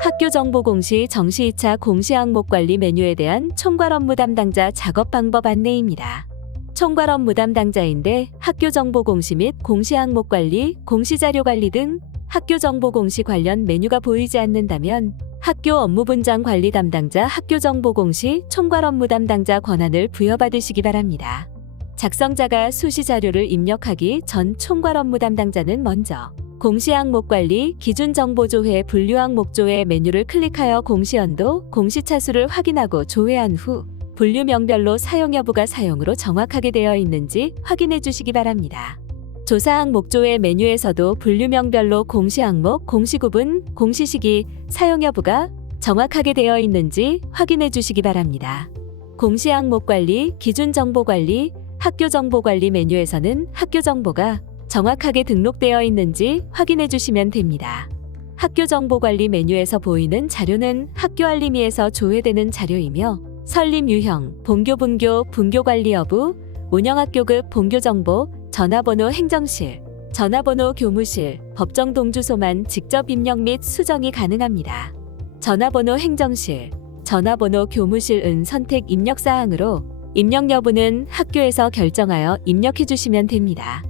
학교 정보 공시 정시 2차 공시 항목 관리 메뉴에 대한 총괄 업무 담당자 작업 방법 안내입니다. 총괄 업무 담당자인데 학교 정보 공시 및 공시 항목 관리, 공시 자료 관리 등 학교 정보 공시 관련 메뉴가 보이지 않는다면 학교 업무 분장 관리 담당자 학교 정보 공시 총괄 업무 담당자 권한을 부여받으시기 바랍니다. 작성자가 수시 자료를 입력하기 전 총괄 업무 담당자는 먼저 공시 항목 관리, 기준 정보 조회, 분류 항목 조회 메뉴를 클릭하여 공시 연도, 공시 차수를 확인하고 조회한 후 분류명별로 사용 여부가 사용으로 정확하게 되어 있는지 확인해 주시기 바랍니다. 조사 항목 조회 메뉴에서도 분류명별로 공시 항목, 공시 구분, 공시 시기, 사용 여부가 정확하게 되어 있는지 확인해 주시기 바랍니다. 공시 항목 관리, 기준 정보 관리, 학교 정보 관리 메뉴에서는 학교 정보가 정확하게 등록되어 있는지 확인해 주시면 됩니다. 학교 정보 관리 메뉴에서 보이는 자료는 학교 알림이에서 조회되는 자료이며 설립 유형, 본교 분교, 분교 관리 여부, 운영학교급 본교 정보, 전화번호 행정실, 전화번호 교무실, 법정 동주소만 직접 입력 및 수정이 가능합니다. 전화번호 행정실, 전화번호 교무실은 선택 입력 사항으로 입력 여부는 학교에서 결정하여 입력해 주시면 됩니다.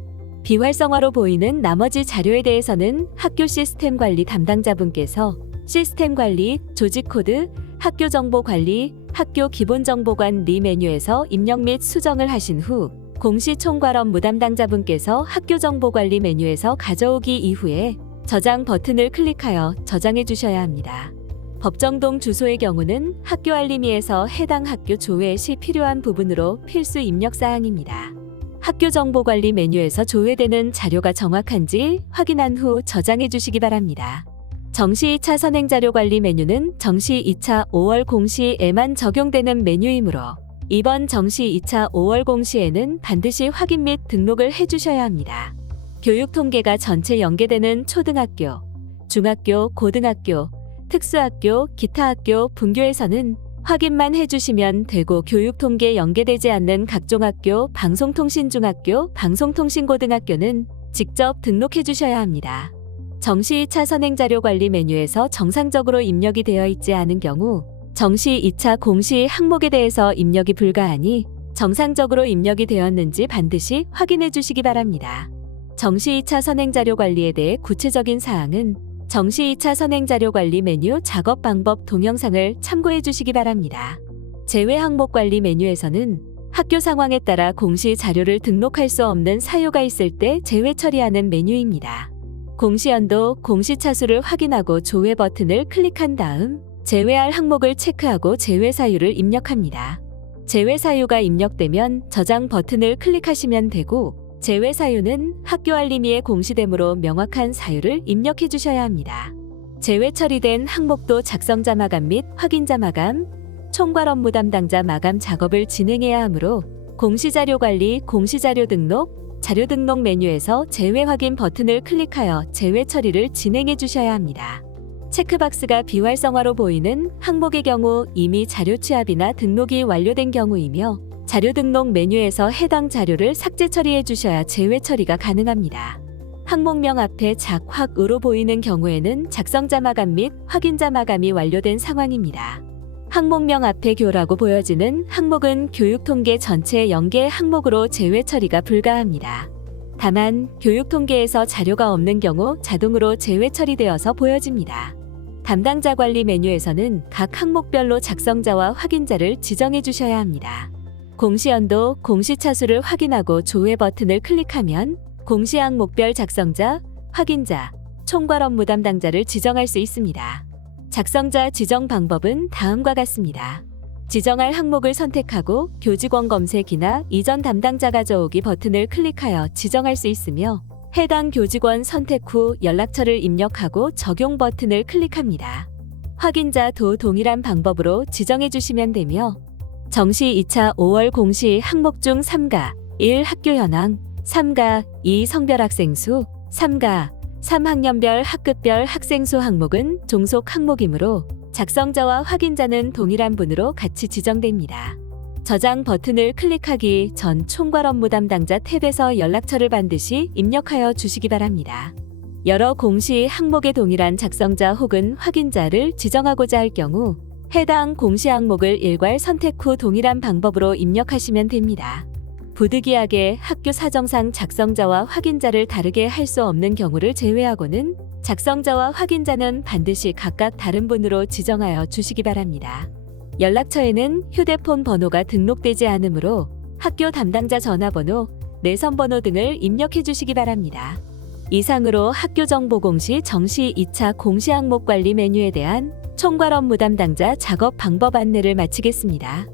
비활성화로 보이는 나머지 자료에 대해서는 학교 시스템 관리 담당자분께서 시스템 관리, 조직 코드, 학교 정보 관리, 학교 기본 정보관 리 메뉴에서 입력 및 수정을 하신 후 공시 총괄 업무 담당자분께서 학교 정보 관리 메뉴에서 가져오기 이후에 저장 버튼을 클릭하여 저장해 주셔야 합니다. 법정동 주소의 경우는 학교 알림이에서 해당 학교 조회 시 필요한 부분으로 필수 입력 사항입니다. 학교 정보 관리 메뉴에서 조회되는 자료가 정확한지 확인한 후 저장해 주시기 바랍니다. 정시 2차 선행자료 관리 메뉴는 정시 2차 5월 공시에만 적용되는 메뉴이므로 이번 정시 2차 5월 공시에는 반드시 확인 및 등록을 해주셔야 합니다. 교육 통계가 전체 연계되는 초등학교, 중학교, 고등학교, 특수학교, 기타 학교, 분교에서는 확인만 해주시면 되고 교육 통계 연계되지 않는 각종 학교, 방송통신중학교, 방송통신고등학교는 직접 등록해 주셔야 합니다. 정시 2차 선행자료 관리 메뉴에서 정상적으로 입력이 되어 있지 않은 경우 정시 2차 공시 항목에 대해서 입력이 불가하니 정상적으로 입력이 되었는지 반드시 확인해 주시기 바랍니다. 정시 2차 선행자료 관리에 대해 구체적인 사항은 정시 2차 선행자료 관리 메뉴 작업 방법 동영상을 참고해 주시기 바랍니다. 제외 항목 관리 메뉴에서는 학교 상황에 따라 공시 자료를 등록할 수 없는 사유가 있을 때 제외 처리하는 메뉴입니다. 공시 연도, 공시 차수를 확인하고 조회 버튼을 클릭한 다음 제외할 항목을 체크하고 제외 사유를 입력합니다. 제외 사유가 입력되면 저장 버튼을 클릭하시면 되고 제외 사유는 학교 알림이에 공시되므로 명확한 사유를 입력해 주셔야 합니다. 제외 처리된 항목도 작성자 마감 및 확인자 마감, 총괄 업무 담당자 마감 작업을 진행해야 하므로 공시자료 관리, 공시자료 등록, 자료 등록 메뉴에서 제외 확인 버튼을 클릭하여 제외 처리를 진행해 주셔야 합니다. 체크박스가 비활성화로 보이는 항목의 경우 이미 자료 취합이나 등록이 완료된 경우이며 자료 등록 메뉴에서 해당 자료를 삭제 처리해 주셔야 제외 처리가 가능합니다. 항목명 앞에 작확으로 보이는 경우에는 작성자 마감 및 확인자 마감이 완료된 상황입니다. 항목명 앞에 교라고 보여지는 항목은 교육통계 전체 연계 항목으로 제외 처리가 불가합니다. 다만 교육통계에서 자료가 없는 경우 자동으로 제외 처리되어서 보여집니다. 담당자 관리 메뉴에서는 각 항목별로 작성자와 확인자를 지정해 주셔야 합니다. 공시 연도, 공시 차수를 확인하고 조회 버튼을 클릭하면 공시 항목별 작성자, 확인자, 총괄 업무 담당자를 지정할 수 있습니다. 작성자 지정 방법은 다음과 같습니다. 지정할 항목을 선택하고 교직원 검색이나 이전 담당자 가져오기 버튼을 클릭하여 지정할 수 있으며 해당 교직원 선택 후 연락처를 입력하고 적용 버튼을 클릭합니다. 확인자도 동일한 방법으로 지정해 주시면 되며 정시 2차 5월 공시 항목 중 3가 1. 학교 현황, 3가 2. 성별 학생 수, 3가 3학년별 학급별 학생 수 항목은 종속 항목이므로 작성자와 확인자는 동일한 분으로 같이 지정됩니다. 저장 버튼을 클릭하기 전 총괄 업무 담당자 탭에서 연락처를 반드시 입력하여 주시기 바랍니다. 여러 공시 항목의 동일한 작성자 혹은 확인자를 지정하고자 할 경우 해당 공시 항목을 일괄 선택 후 동일한 방법으로 입력하시면 됩니다. 부득이하게 학교 사정상 작성자와 확인자를 다르게 할 수 없는 경우를 제외하고는 작성자와 확인자는 반드시 각각 다른 분으로 지정하여 주시기 바랍니다. 연락처에는 휴대폰 번호가 등록되지 않으므로 학교 담당자 전화번호, 내선번호 등을 입력해 주시기 바랍니다. 이상으로 학교정보공시 정시 2차 공시항목관리 메뉴에 대한 총괄 업무 담당자 작업 방법 안내를 마치겠습니다.